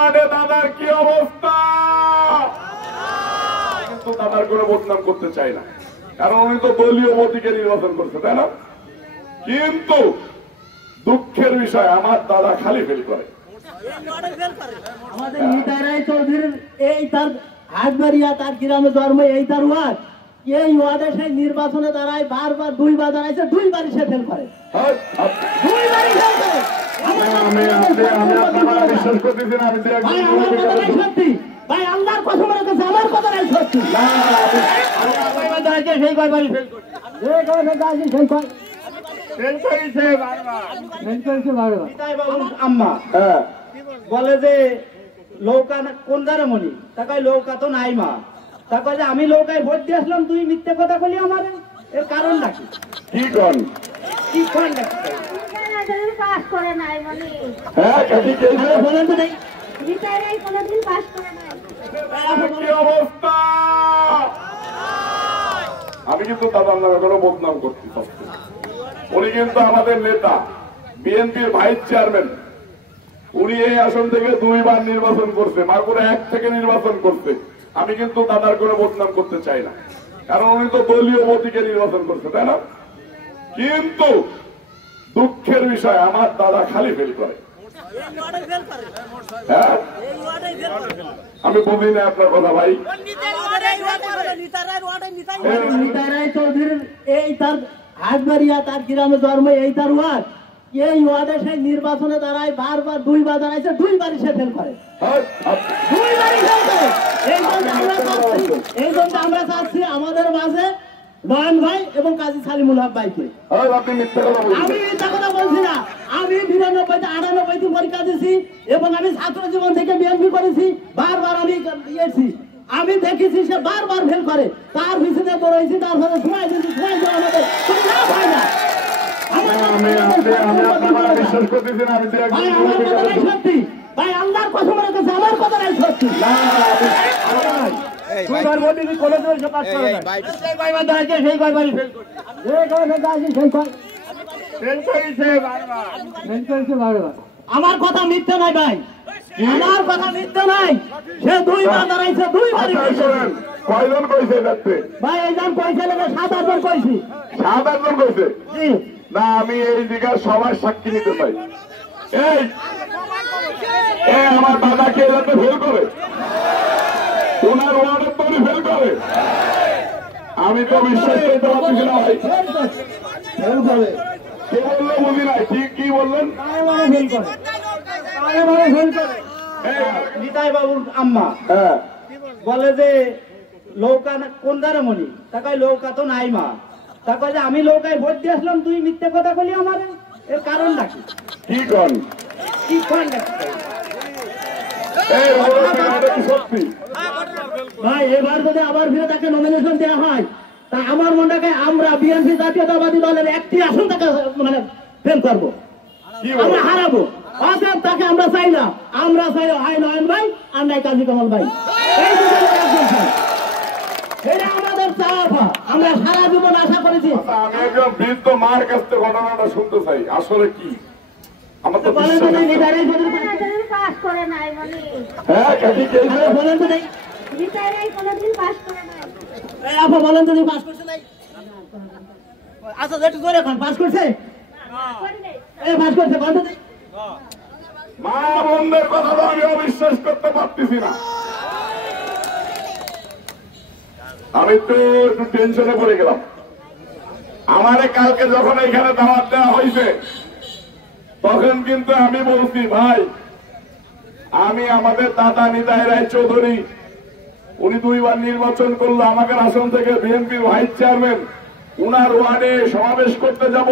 দাদার কি অবস্থা, কিন্তু দাদার কোনো বদনাম করতে চাই না, কারণ উনি তো দলীয় মতিকে নির্বাচন করছে, তাই না? কিন্তু দুঃখের বিষয় আমার দাদা খালি ফেল করে। আমাদের নিতাই চৌধুরীর এই তার হাটবাড়িয়া, তার গ্রামে জন্ম, এই তার ওয়ার্ড, এই ওয়ার্ডে সেই নির্বাচনে দাঁড়ায় বারবার, দুইবার দাঁড়াইছে, দুইবারই সে ফেল করে, দুইবারই ফেল করে। বিশ্বাস করতেছি না, সত্যি ভাই, আল্লাহর কথা মনে করছে, আমার কথা নাই সত্যি। সেই কয়বারই ফেল করে, আম্মা বলে যে লৌকা কোন জারামণি, তাকে লৌকা তো নাই মা, তাকে যে আমি লৌকায় ভোট দিয়ে আসলাম, তুই মিথ্যে কথা বলি আমার, এর কারণ নাকি? কি কন কি কন পাস করে নাই মানে বলেন তো নেই রিটায়ার কোনদিন পাস করে নাই। কি অবস্থা, আমি কিন্তু দাদার নামে কোনো বদনাম করতে চাচ্ছি। উনি কিন্তু আমাদের নেতা, বিএনপির ভাইস চেয়ারম্যান, উনি এই আসন থেকে দুইবার নির্বাচন করছে, মাগুরা 1 থেকে নির্বাচন করছে। আমি কিন্তু দাদার কোনো বদনাম করতে চাই না, কারণ উনি তো দলীয় মতিকে নির্বাচন করছে, তাই না? কিন্তু দুঃখের বিষয় আমার দাদা খালি ফেল করে। হ্যাঁ, আমি বুঝি না আপনার কথা ভাই। নিতাই চৌধুরীর এই তার হাটবাড়িয়া, তার গ্রামে জন্ম, এই তার ওয়ার্ড, এই ওয়ার্ডে সেই নির্বাচনে দাঁড়ায় বারবার, দুইবার দাঁড়াইছে, দুইবারই সে ফেল করে, দুইবারই ফেল করে। এই জন্য আমরা চাচ্ছি আমাদের মাঝে নয়ন ভাই এবং কাজী সালিমুল হক ভাইকে। আপনি মিথ্যা কথা বলছেন। আমি মিথ্যা কথা বলছি না, আমি ৯৯-৯৮ পরীক্ষা দিয়েছি এবং আমি ছাত্র জীবন থেকে বিএনপি করেছি, বারবার আমি গিয়েছি, আমি দেখেছি সে বারবার ফেল করে, তার পিছনে দৌড়াইছি, তার ফলে সময় দিয়েছি, সময় দেওয়া আমাদের কোনো লাভ হয় না। বিশ্বাস করতেছি না, ভাই আমার কথা নাই সত্যি ভাই, আল্লাহর কথা মনে করছে, আমার কথা নাই সত্যি। দুইবার ভোট দিবি, কোনোদিন সে পাস করে নাই, সেই কয়বার দাঁড়াইছে, সেই কয়বারই ফেল করে, সেই কয়বার দাঁড়াইছে, সেই কয় ফেল করেছে বারবার, ফেল করেছে বারবার। আমার কথা মিথ্যা নাই ভাই, আমার কথা মিথ্যা নাই, সে দুইবার দাঁড়াইছে, দুইবারই ফেল করেছে। কয়জন কইছে যাচ্ছে ভাই? এই জন কইছে লোকে 7-8 জন কইছি। 7-8 জন কইছে জি না, আমি এই জায়গায় সবাই সাক্ষী নিতে চাই। এই আমার দাদাকে এলাতে ফেল করে, ওনার ওয়ার্ডের তৈরি ফেল করে, আমি তো বিশ্বাস করতে পারছি না ভাই। ফেল করে কে বললো বুঝি নাই, কি বললেন? ফেল করে, ফেল করে। নিতাই বাবুর আম্মা হ্যাঁ, বলে যে লৌকা কোন জারামণি, তাকে লৌকা তো নাই মা, তাকে যে আমি লৌকায় ভোট দিয়ে আসলাম, তুই মিথ্যে কথা বলি আমার, এর কারণ নাকি? কি কন কি কন নাকি? সত্যি ভাই এবার যদি আবার ফিরে তাকে নমিনেশন দেওয়া হয়, তা আমার মনটাকে আমরা বিএনপি জাতীয়তাবাদী দলের একটি আসন তাকে মানে ফেল করবো, আমরা হারাবো। অতএব তাকে আমরা চাই না, আমরা চাই হয় নয়ন ভাই আর নাই কাজী কামাল ভাই, এই দুজনের একজন চাই, এটা আমাদের চাওয়া। আমরা সারা জীবন আশা করেছি। আমি একজন বৃদ্ধ মার কাছ থেকে ঘটনাটা শুনতে চাই, আসলে কি আমার তো বলেন তো নেই নিতাই পাস করে নাই মানে বলেন তো নেই রিটায়ার কোনদিন পাস করে নাই। আপা বলেন তো পাস করছে নাই? আচ্ছা একটু করে এখন পাস করছে, পাস করছে, বন্ধ নেই। মা বোনদের কথা তো আমি অবিশ্বাস করতে পারতেছি না। আমি তো একটু টেনশনে পড়ে গেলাম। আমারে কালকে যখন এখানে দাওয়াত দেওয়া হয়েছে, তখন কিন্তু আমি বলছি ভাই, আমি আমাদের দাদা নিতাই রায় চৌধুরী, উনি 2বার নির্বাচন করলো, আমাকে আসন থেকে বিএনপির ভাইস চেয়ারম্যান, উনার ওয়ার্ডে সমাবেশ করতে যাব,